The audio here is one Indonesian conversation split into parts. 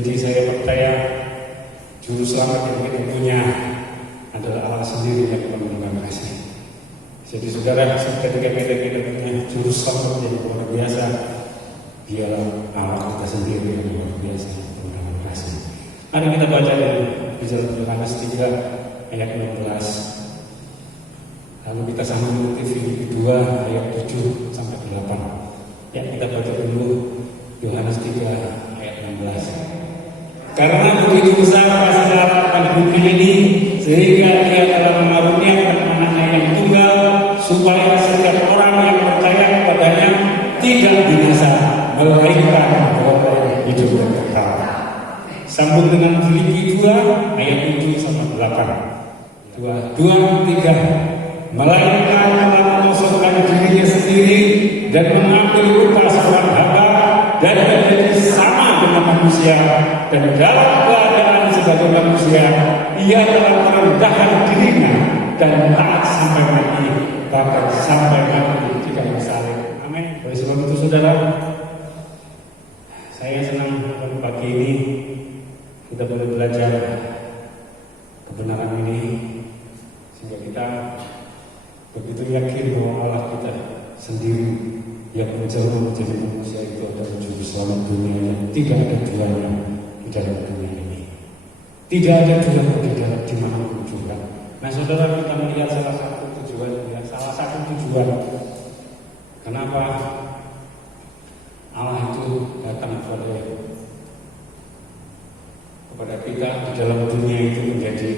Jadi saya percaya juru selamat yang kita punya adalah Allah sendiri yang memberikan kasih. Jadi saudara, ketika kita punya juru selamat yang luar biasa, dialah Allah kita sendiri yang luar biasa memberikan kasih. Mari kita baca dari Yohanes 3 ayat 16. Lalu kita sambung mengikuti Filipi 2 ayat 7 sampai 8. Ya, kita baca dulu Yohanes 3 ayat 16. Karena begitu besar kasih Allah akan dunia ini, sehingga Dia telah mengaruniakan anaknya yang tunggal, supaya setiap orang yang percaya kepadanya tidak binasa, melainkan beroleh hidup yang kekal. Sambung dengan Filipi 2 ayat 7 sampai 8. 2, 3. Melainkan telah mengosongkan dirinya sendiri dan mengambil rupa seorang hamba dan menjadi sama dengan manusia, dan dalam keadaan sebagai manusia ia telah merendahkan dirinya dan taat sampai mati, bahkan sampai mati di kayu salib. Amin. Oleh sebab itu saudara, saya senang pada pagi ini kita boleh belajar kebenaran ini, sehingga kita begitu yakin bahwa Allah kita sendiri yang menjelma menjadi manusia itu adalah juru selamat dunia yang tidak ada duanya di dalam dunia ini. Tidak ada duanya di manapun juga. Nah saudara, kita melihat salah satu tujuan kenapa Allah itu datang kepada kita di dalam dunia itu menjadi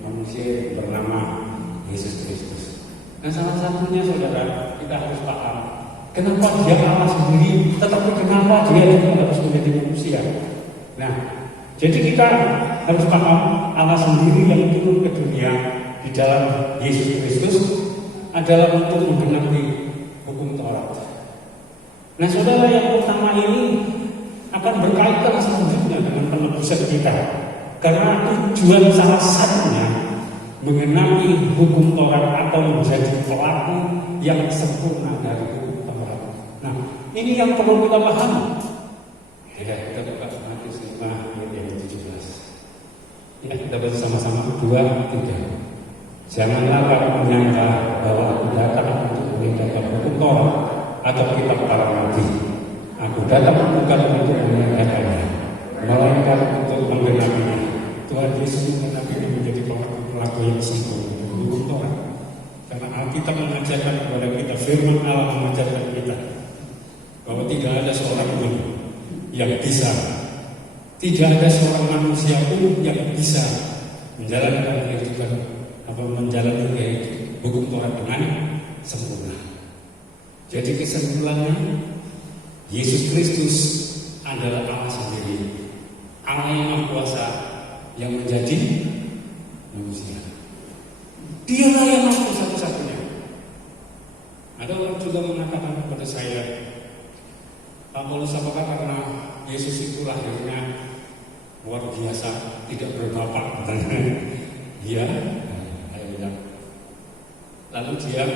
manusia yang bernama Yesus Kristus. Nah salah satunya saudara, kita harus paham kenapa Dia Allah sendiri, tetapi kenapa Dia juga harus menjadi manusia. Nah, jadi kita harus paham Allah sendiri yang turun ke dunia di dalam Yesus Kristus adalah untuk menggenapi hukum Taurat. Nah saudara, yang pertama ini akan berkaitan selanjutnya dengan penebusan kita, karena tujuan salah satunya mengenapi hukum Taurat atau menjadi pelaku yang sempurna dari hukum Taurat. Nah, ini yang perlu kita pahami. Ya, kita buka Matius 5 ayat 17. Ya, kita baca sama-sama 2, 3. Janganlah kamu menyangka bahwa aku datang untuk menegakkan hukum Taurat atau kitab para nabi. Aku datang bukan untuk menegakkannya, melainkan untuk menggenapinya. Tuhan Yesus menggenapi menjadi pelaku yang sempurna dari hukum Taurat. Karena Alkitab mengajarkan kepada kita, firman Allah mengajarkan kita bahwa tidak ada seorang pun yang bisa, tidak ada seorang manusia pun yang bisa menjalankan kehidupan atau menjalani hukum Taurat dengan sempurna. Jadi kesimpulannya, Yesus Kristus adalah Allah sendiri, Allah yang Maha Kuasa yang menjadi manusia. Dialah yang mampu satu-satunya. Ada orang juga mengatakan kepada saya, Pak Paulus, apakah karena Yesus itu lahirnya luar biasa, tidak berbapak? Iya, saya bilang. Lalu dia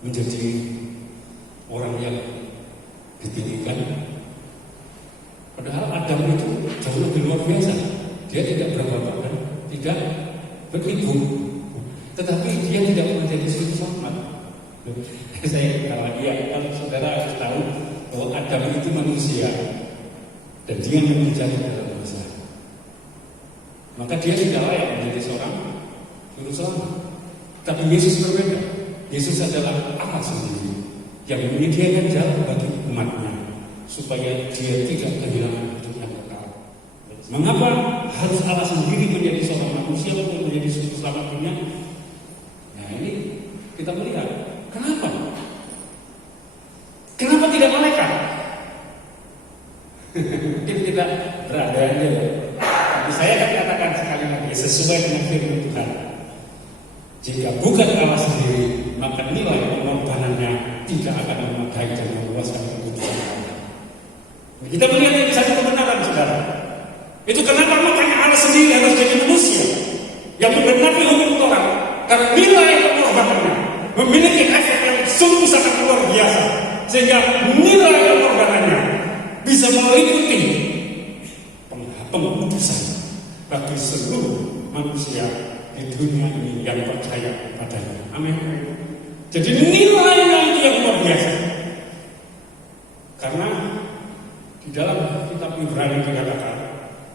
menjadi orang yang ditinggikan. Padahal Adam itu jauh lebih luar biasa. Dia tidak berbapak dan tidak beribu, tetapi dia tidak menjadi juru selamat. Kalau saudara harus tahu bahwa Adam itu manusia dan dia menjadi dalam dosa, maka dia tidak layak menjadi seorang juru selamat. Tapi Yesus berbeda. Yesus adalah Allah sendiri yang menyediakan jalan bagi umatnya supaya dia tidak kehilangan hidup yang kekal. Mengapa harus Allah sendiri menjadi seorang manusia untuk menjadi juru selamat dunia? Nah ini kita melihat kenapa? Kenapa tidak malaikat? Mungkin kita berada-ada. Tapi saya akan katakan sekali lagi sesuai dengan firman Tuhan. Jika bukan Allah sendiri, maka nilai pengorbanannya tidak akan memadai dan meluaskan kebutuhan Allah. Kita melihat ini satu kebenaran, saudara. Itu kenapa makanya Allah sendiri harus jadi manusia yang menggenapi hukum Taurat, karena nilai pengorbanannya memiliki efek yang sungguh sangat luar biasa, sehingga nilai pengorbanannya bisa meliputi pengudusan bagi seluruh manusia di dunia ini yang percaya padanya. Amin. Jadi nilainya itu yang luar biasa. Karena di dalam kitab Ibrani dikatakan,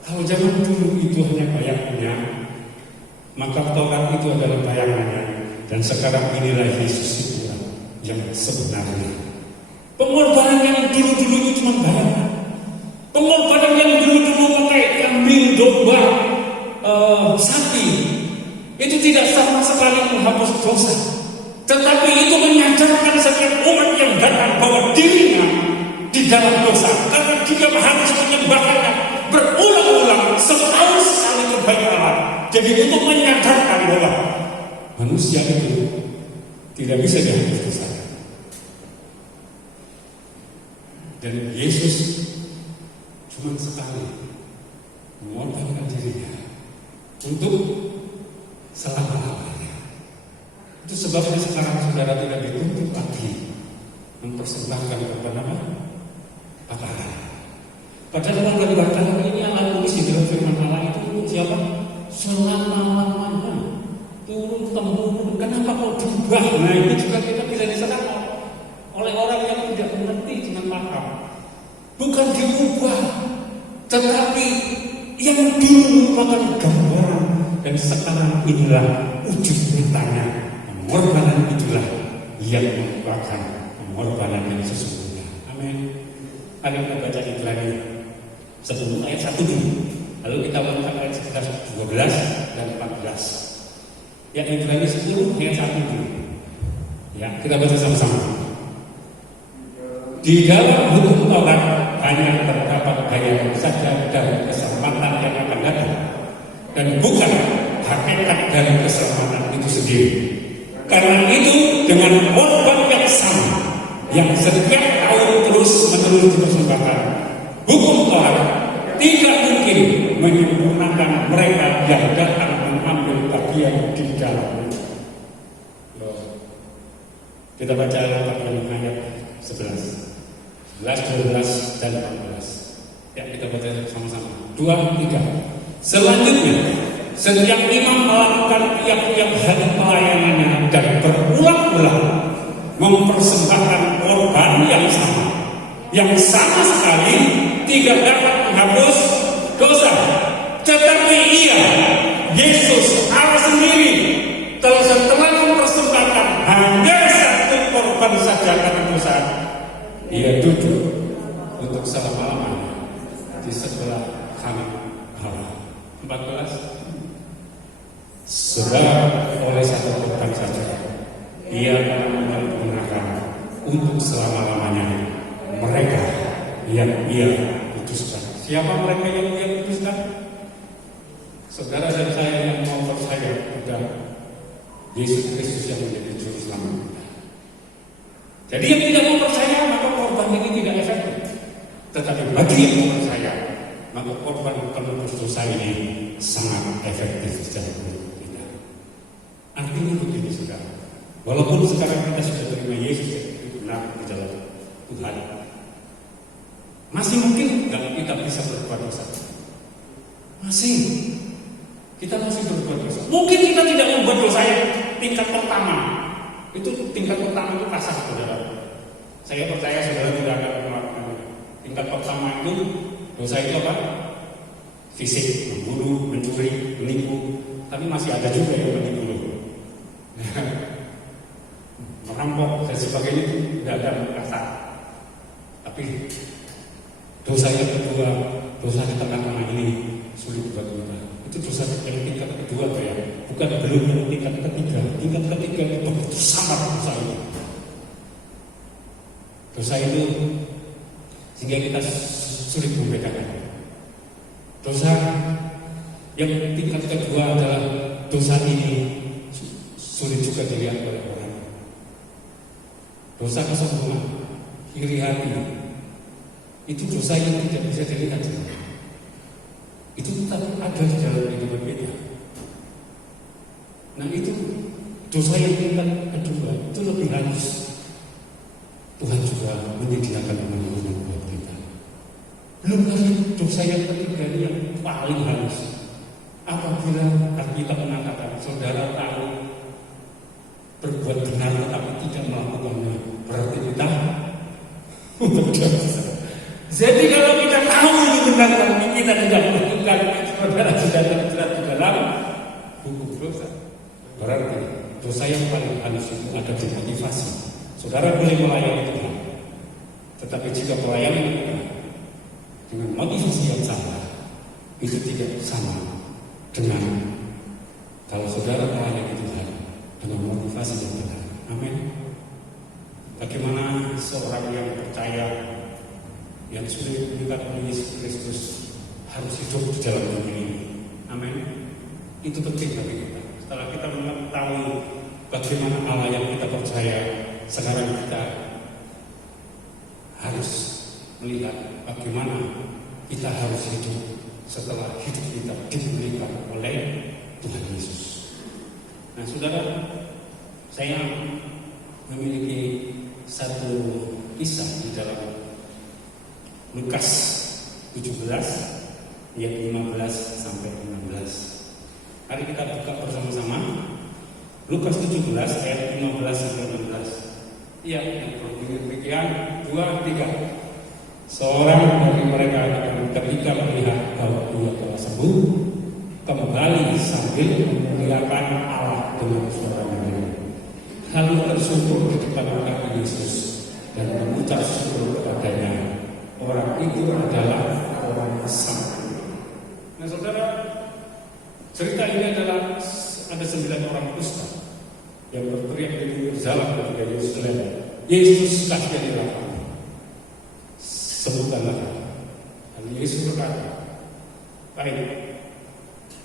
kalau zaman dulu itu hanya bayangannya, maka Taurat itu adalah bayangannya, dan sekarang inilah Yesus itu yang sebenarnya. Pengorbanan yang dulu-dulu itu cuma bayangan. Pengorbanan yang dulu-dulu pakai kambing, domba, sapi, itu tidak sama sekali menghapus dosa. Tetapi itu menyadarkan setiap umat yang datang bahwa dirinya di dalam dosa, karena dia harus menyembahnya berulang-ulang setahun sekali kepada Allah. Jadi untuk menyadarkan bahwa manusia itu tidak bisa dihapus dosa. Dan Yesus cuma sekali mengorbankan dirinya untuk selama-lamanya. Itu sebabnya sekarang saudara tidak dituntut lagi mempersembahkan kepada bakaran. Padahal dari bakaran ini Allah tulis di dalam firman Allah itu untuk siapa? Selama-lamanya, turun temurun. Kenapa kok diubah? Nah ini juga kita bisa diserang oleh orang yang tidak mengerti dengan paham. Bukan diubah, tetapi yang dulu merupakan gambaran, dan sekarang inilah wujud nyatanya. Pengorbanan itulah yang merupakan pengorbanan yang sesungguhnya. Amin. Mari kita baca Ibrani 10 ayat 1 dulu. Lalu kita baca ayat sekitar 12 dan 14. Ya, Ibrani 10 ayat 1 dulu. Ya, kita baca sama-sama. Di dalam hukum Taurat hanya terdapat gaya saja dari keselamatan yang akan datang, dan bukan hakikat dari keselamatan itu sendiri. Karena itu dengan korban yang sama yang setiap tahun terus-menerus dipersembahkan, hukum Taurat tidak mungkin menyempurnakan mereka yang datang mengambil bagian di dalamnya. Kita baca ayat 11, 12 dan 14. Ya, kita baca sama-sama. 2, 3. Selanjutnya, setiap imam melakukan tiap-tiap hari pelayanannya dan berulang-ulang mempersembahkan korban yang sama sekali tidak dapat menghapus dosa. Tetapi ia, Yesus Allah sendiri, setelah mempersembahkan hanya satu korban saja karena dosa, ia duduk untuk selama-lamanya di sebelah kanan Allah. 14. Sebab oleh satu korban saja ia akan mempergunakan untuk selama-lamanya mereka yang ia putuskan. Siapa mereka yang ia putuskan? Saudara dan saya yang mau percaya kepada Yesus Kristus yang menjadi juru selamat. Jadi yang tidak mau percaya, maka korban ini tidak efektif. Tetapi bagi yang mau percaya, maka korban penebus dosa ini sangat efektif secara hidup kita. Artinya begini, saudara. Walaupun sekarang kita sudah terima Yesus itu benar di dalam Tuhan, masih mungkin nggak kita bisa berbuat dosa? Masih. Kita masih berbuat dosa. Mungkin kita tidak membuat dosa yang tingkat pertama. Itu tingkat pertama itu kasar, saudara. Saya percaya saudara tidak akan melakukan. Tingkat pertama itu dosa itu apa? Fisik, membunuh, mencuri, menipu. Tapi masih ada juga yang menipu. Merampok dan sebagainya itu tidak ada kasar. Tapi dosa yang kedua, dosa di tengah-tengah ini sulit bagi kita. Itu dosa yang tingkat kedua, ya. Bukan belum yang tingkat ketiga. Tingkat ketiga itu begitu sangat dosa itu. Dosa itu sehingga kita sulit membedakan. Dosa yang tingkat kedua adalah dosa ini sulit juga dilihat oleh orang. Dosa kesombongan, iri hati, itu dosa yang tidak bisa dilihat. Itu tetap ada di dalam kehidupan kita. Nah itu dosa yang tingkat kedua itu lebih halus. Tuhan juga menyediakan pengampunan buat kita. Belum lagi dosa yang ketiga ini yang paling halus. Apabila Alkitab mengatakan saudara tahu berbuat benar tetapi tidak melakukannya, berarti kita berdosa. Jadi kalau kita tahu itu benar tapi kita tidak melakukan, saudara sudah terjerat di dalam hukum dosa. Berarti dosa yang paling halus itu ada di motivasi. Saudara boleh melayani Tuhan, tetapi jika pelayanan Tuhan dengan motivasi yang salah, itu tidak sama dengan kalau saudara melayani Tuhan dengan motivasi yang benar. Amin. Bagaimana seorang yang percaya, yang sudah mendekat oleh Yesus Kristus harus hidup di dalam dunia ini. Amin. Itu penting bagi kita. Setelah kita mengetahui bagaimana Allah yang kita percaya, sekarang kita harus melihat bagaimana kita harus hidup setelah hidup kita dipulihkan oleh Tuhan Yesus. Nah, saudara, saya memiliki satu kisah di dalam Lukas 17 ayat 15 sampai 16. Mari kita buka bersama-sama Lukas 17 ayat 15 sampai 16. Iya, demikian 2, 3. Seorang dari mereka ketika melihat bahwa ia telah sembuh, kembali sambil memuliakan Allah dengan suara nyaring. Lalu tersyukur di depan kaki Yesus dan mengucap syukur kepadanya. Orang itu adalah orang sakti. Nah, saudara, cerita ini adalah ada 9 orang kusta yang berteriak di pinggir jalan ketika Yesus lewat. Yesus kasih dia lapang, sembuhkanlah. Lalu Yesus berkata, baik,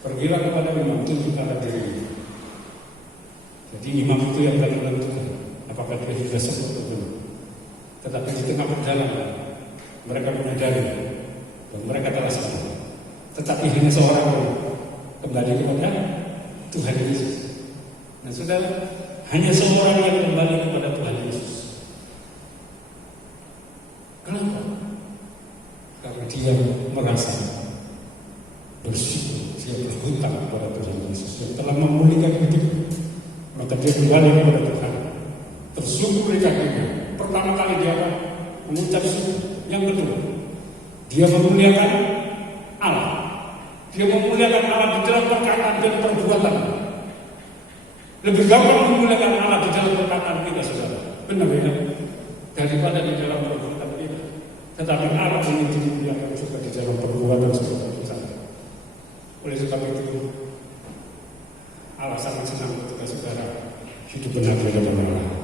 pergilah kepada imam, tunjukkanlah diri. Jadi imam itu yang akan menentukan apakah dia sudah sembuh atau belum. Tetapi di tengah perjalanan mereka menyadari bahwa mereka telah sembuh. Tetapi hanya seorang pun kembali kepada Tuhan Yesus. Nah, saudara, hanya seorang yang kembali kepada Tuhan Yesus. Kenapa? Karena dia merasa bersyukur, dia berhutang kepada Tuhan Yesus yang telah memulihkan hidupnya. Maka dia kembali kepada Tuhan, tersyukur di kakinya. Pertama kali dia mengucap syukur. Yang kedua, dia memuliakan Allah. Dia memuliakan Allah di dalam perkataan dan perbuatan. Lebih gampang memuliakan Allah di dalam perkataan kita, saudara. Benar ya? Daripada di dalam perbuatan kita. Tetapi Allah ini dimuliakan juga di dalam perbuatan saudara. Oleh sebab itu, Allah sangat senang ketika saudara hidup benar di dalam Allah.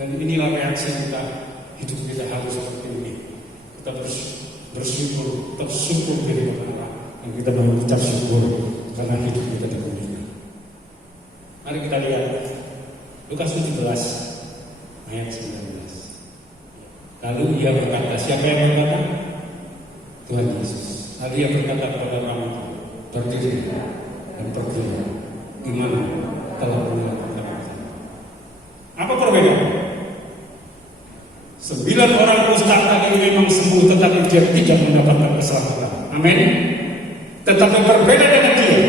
Dan inilah reaksi kita, hidup kita harus seperti ini. Kita bersyukur, tersyukur dari Allah. Dan kita mengucap syukur karena hidup kita dipulihkan. Mari kita lihat Lukas 17 ayat 19. Lalu ia berkata, siapa yang berkata? Tuhan Yesus. Lalu ia berkata kepada orang itu, berdiri dan pergi. Gimana telah melakukan itu? Apa perbedaan? 9 orang kusta tadi memang sembuh, tetapi dia tidak mendapatkan keselamatan. Amin. Tetapi berbeda dengan dia,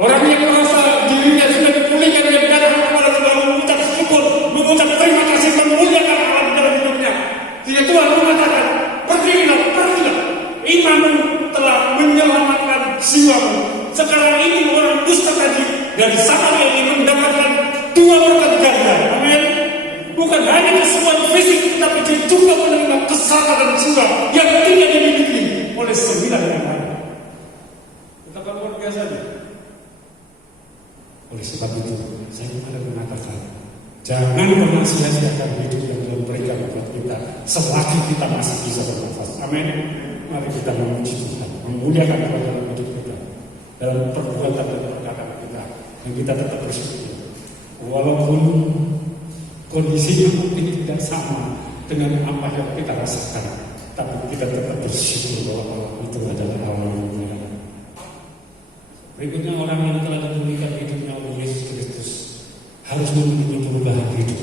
orang yang merasa dirinya sudah dipulihkan dan datang kepada Tuhan, mengucap syukur, mengucap terima kasih, memuliakan Allah dalam hidupnya. Dia Tuhan mengatakan, pergilah. Imam telah menyelamatkan jiwamu. Sekarang ini orang kusta tadi dari Samaria ini mendapatkan 2 berkat ganda. Amin. Bukan hanya kesembuhan fisik, tetapi dia juga menerima keselamatan jiwa yang tidak dimiliki oleh 9 yang lain. Betapa luar biasanya. Oleh sebab itu, saya pada mengatakan, jangan pernah sia-siakan hidup yang Tuhan berikan buat kita selagi kita masih bisa bernafas. Amin. Mari kita memuji Tuhan, memuliakan Tuhan dalam hidup kita, dalam perbuatan dan perkataan kita, dan kita tetap bersyukur. Walaupun kondisinya mungkin tidak sama dengan apa yang kita rasakan, tapi kita tetap bersyukur bahwa Allah itu adalah Allah yang mulia. Berikutnya, orang yang telah dipulihkan hidupnya oleh Yesus Kristus harus memiliki perubahan hidup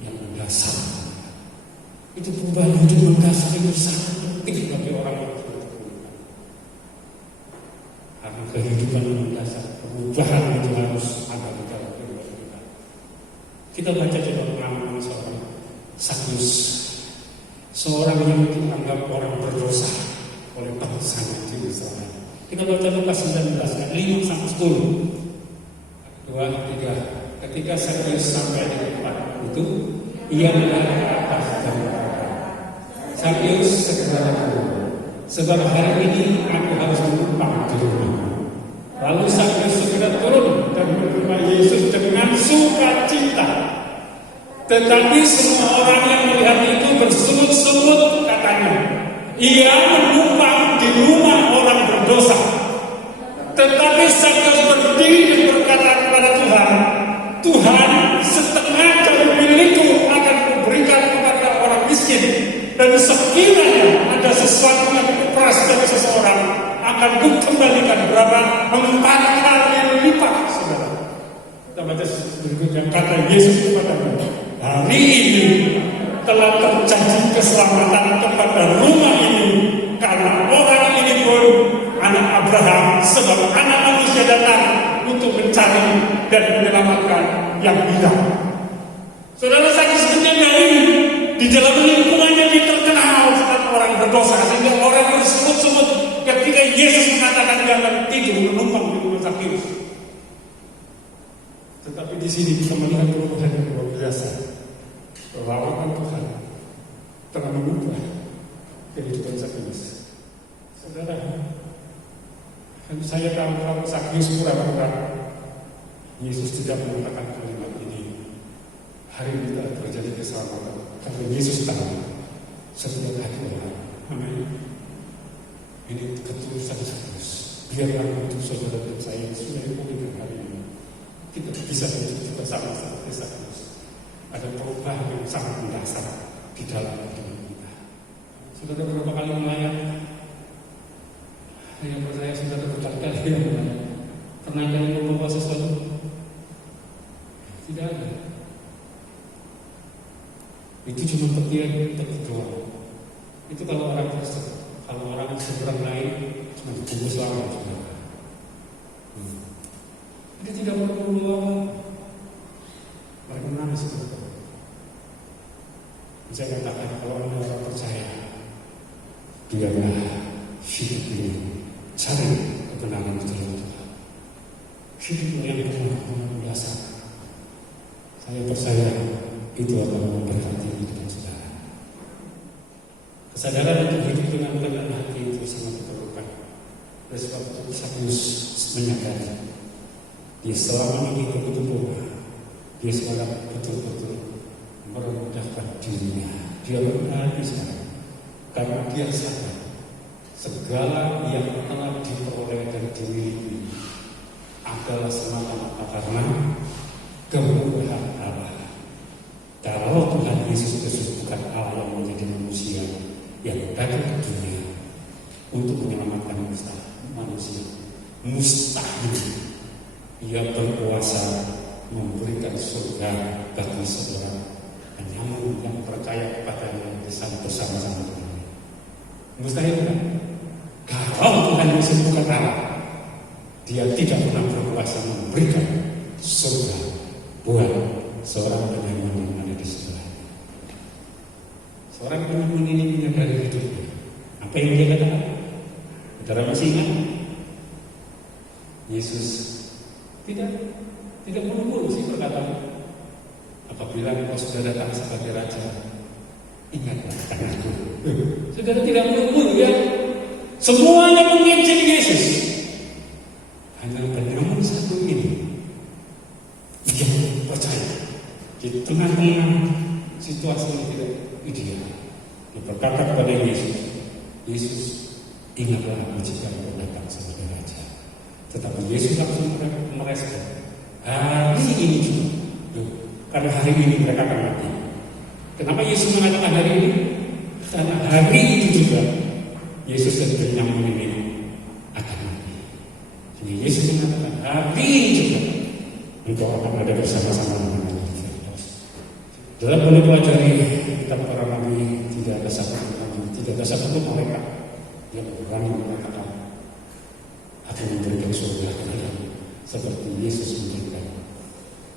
yang mendasar. Itu perubahan hidup yang mendasar itu sangat penting bagi orang yang telah dipulihkan. kehidupan yang mendasar, perubahan itu harus ada di dalam kehidupan kita. Kita baca coba pengalaman seorang Sakyus, seorang yang dianggap orang berdosa oleh bangsanya di Israel. Kita baca Lukas 19 ayat 5 sampai 10. 2, 3. Ketika Sakyus sampai di tempat itu, ia melihat ke atas dan berkata, Sakyus segera turun, sebab hari ini aku harus menumpang di rumahmu. Lalu Sakyus segera turun dan menerima Yesus dengan sukacita. Tetapi semua orang yang melihat itu bersungut-sungut katanya, ia menumpang di rumah orang berdosa. Tetapi Sakyus berdiri dan berkata kepada Tuhan, Tuhan, setengah dari milikku akan kuberikan kepada orang miskin, dan sekiranya ada sesuatu yang kuperas dari seseorang, akan kukembalikan berapa? 4 kali lipat. Saudara, kita baca berikutnya, kata Yesus kepada-Mu, hari ini telah terjadi keselamatan kepada rumah ini, karena orang ini pun anak Abraham, sebab anak manusia datang untuk mencari dan menyelamatkan yang hilang. Saudara, Sakyus menyadari di dalam lingkungannya dia terkenal sebagai orang berdosa, sehingga orang bersebut-sebut ketika Yesus mengatakan dia akan tidur menumpang di rumah Sakyus. Tetapi di sini kita melihat perubahan yang luar biasa. Perlawanan Tuhan telah mengubah kehidupan Sakyus. Saudara, saya tahu kalau Sakyus pura-pura, Yesus tidak mengatakan kalimat ini. Hari ini telah terjadi keselamatan, karena Yesus tahu setiap hati orang. Amin. Ini ketulusan Sakyus. Biarlah untuk saudara dan saya sudah dipulihkan hari ini, kita bisa hidup bersama seperti Sakyus. Ada perubahan yang sangat mendasar di dalam hidup kita. Saudara berapa kali melayani? Yang percaya sudah berkali-kali yang melayani. Pernah kali membawa sesuatu? Tidak ada. Itu cuma petian doang. Itu kalau orang seberang lain cuma dibungkus lama. Dia tidak perlu membawa. Mereka menangis betul. Saya katakan kalau orang percaya, biarlah hidup ini cari kebenaran di dalam Tuhan. Hidup yang benar-benar dasar. Saya percaya itu akan memberkati hidup saudara. Kesadaran untuk hidup dengan benar hati itu sangat diperlukan. Oleh sebab itu Sakyus menyadari dia selama ini betul-betul dia sekarang betul-betul merendahkan dirinya. Dia berani sekarang karena dia sadar segala yang telah diperoleh dan dimiliki adalah semata-mata karena kemurahan Allah. Kalau Tuhan Yesus Kristus bukan Allah yang menjadi manusia yang datang ke dunia untuk menyelamatkan manusia, mustahil ia berkuasa memberikan surga bagi seorang penyamun yang percaya kepadanya bersama-sama dengan dia. Mustahil kan? Kalau Tuhan Yesus bukan Allah, dia tidak pernah berkuasa memberikan surga buat seorang penyamun yang ada di sebelah. Seorang penyamun ini menyadari hidupnya. Apa yang dia katakan? Saudara masih ingat? Yesus tidak buru-buru sih perkataan. Apabila engkau sudah datang sebagai raja, ingatlah akan aku. Saudara tidak buru-buru ya. Semuanya mengizinkan Yesus. Hanya penyamun satu ini yang percaya di tengah-tengah situasi yang tidak ideal. Dia berkata kepada Yesus, Yesus, ingatlah aku jika engkau datang sebagai raja. Tetapi Yesus langsung merespon, hari ini juga, karena hari ini mereka akan mati. Kenapa Yesus mengatakan hari ini? Karena hari itu juga Yesus dan penyamun ini akan mati. Jadi Yesus mengatakan hari ini juga engkau akan ada bersama-sama dengan kita. Dalam boleh pelajari kitab para nabi, tidak ada satu pun mereka yang berani mengatakan akan memberikan surga seperti Yesus memberikan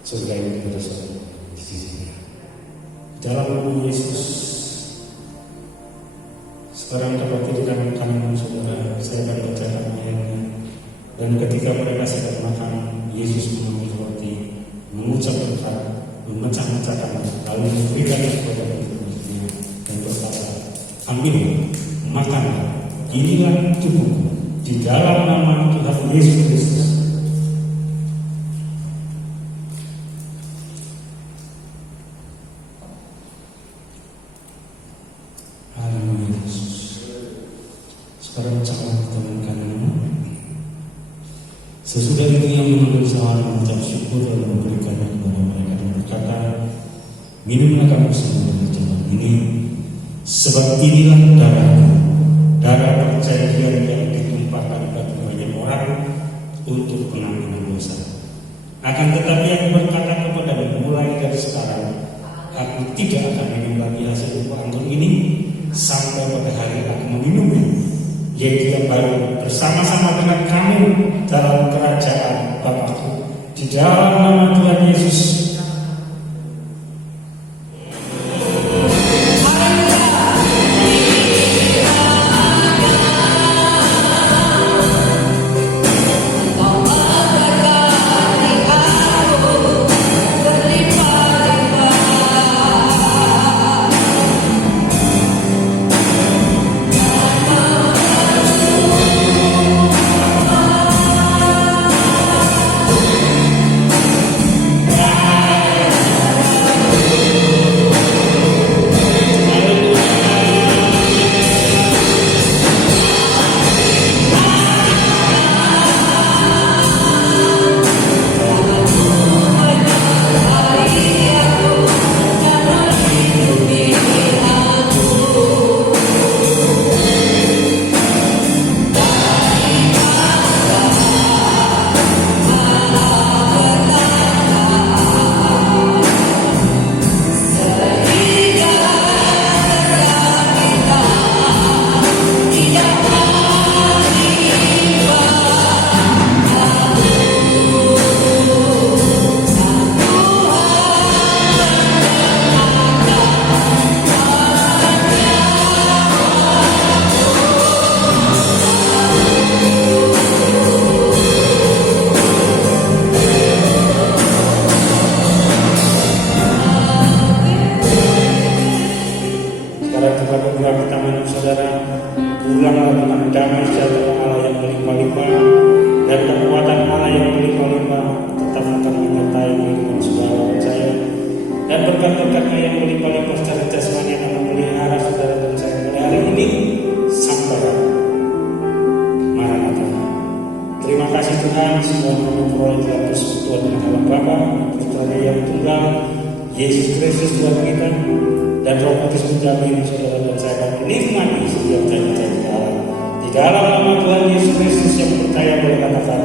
surga ini kepada saudara di sisinya. Dalam nama Yesus, sekarang dapat dikatakan saudara, saya akan bacakan ayatnya. Dan ketika mereka sedang makan, Yesus mengambil roti, mengucap berkat, memecah-mecahkan, lalu memberikan kepada murid-muridnya dan berkata, ambillah, makanlah, inilah tubuhku, di dalam nama Tuhan Yesus Kristus. Haleluya Yesus. Sekarang ucapkan tangan kananmu. Sesudah itu yang mengambil sawah mengucap syukur lalu memberikannya kepada mereka dan berkata, minumlah kamu semua dari jalan ini, sebab inilah darahku, darah perjanjian yang ditumpahkan bagi banyak orang untuk pengampunan dosa. Akan tetapi aku berkata kepadamu, mulai dari sekarang aku tidak akan minum lagi hasil buah anggur ini sampai pada hari aku meminumnya, yaitu yang baru bersama-sama dengan kamu dalam kerajaan Bapakku. Di dalam nama Tuhan Yesus. Pulanglah dengan damai sejahtera Allah yang berlimpah-limpah dan kekuatan Allah yang berlimpah-limpah tetap akan menyertai dengan saudara percaya, dan berkat-berkatnya yang berlimpah-limpah secara jasmani akan memelihara saudara percaya mulai hari ini sampai Maranatha. Terima kasih Tuhan, semua memperoleh dalam persekutuan dengan Allah Bapa, Putra yang tunggal, Yesus Kristus Tuhan kita, dan Roh Kudus menjamin saudara dan saya akan menikmati setiap janji-janji Allah. Di dalam nama Tuhan Yesus Kristus yang percaya boleh katakan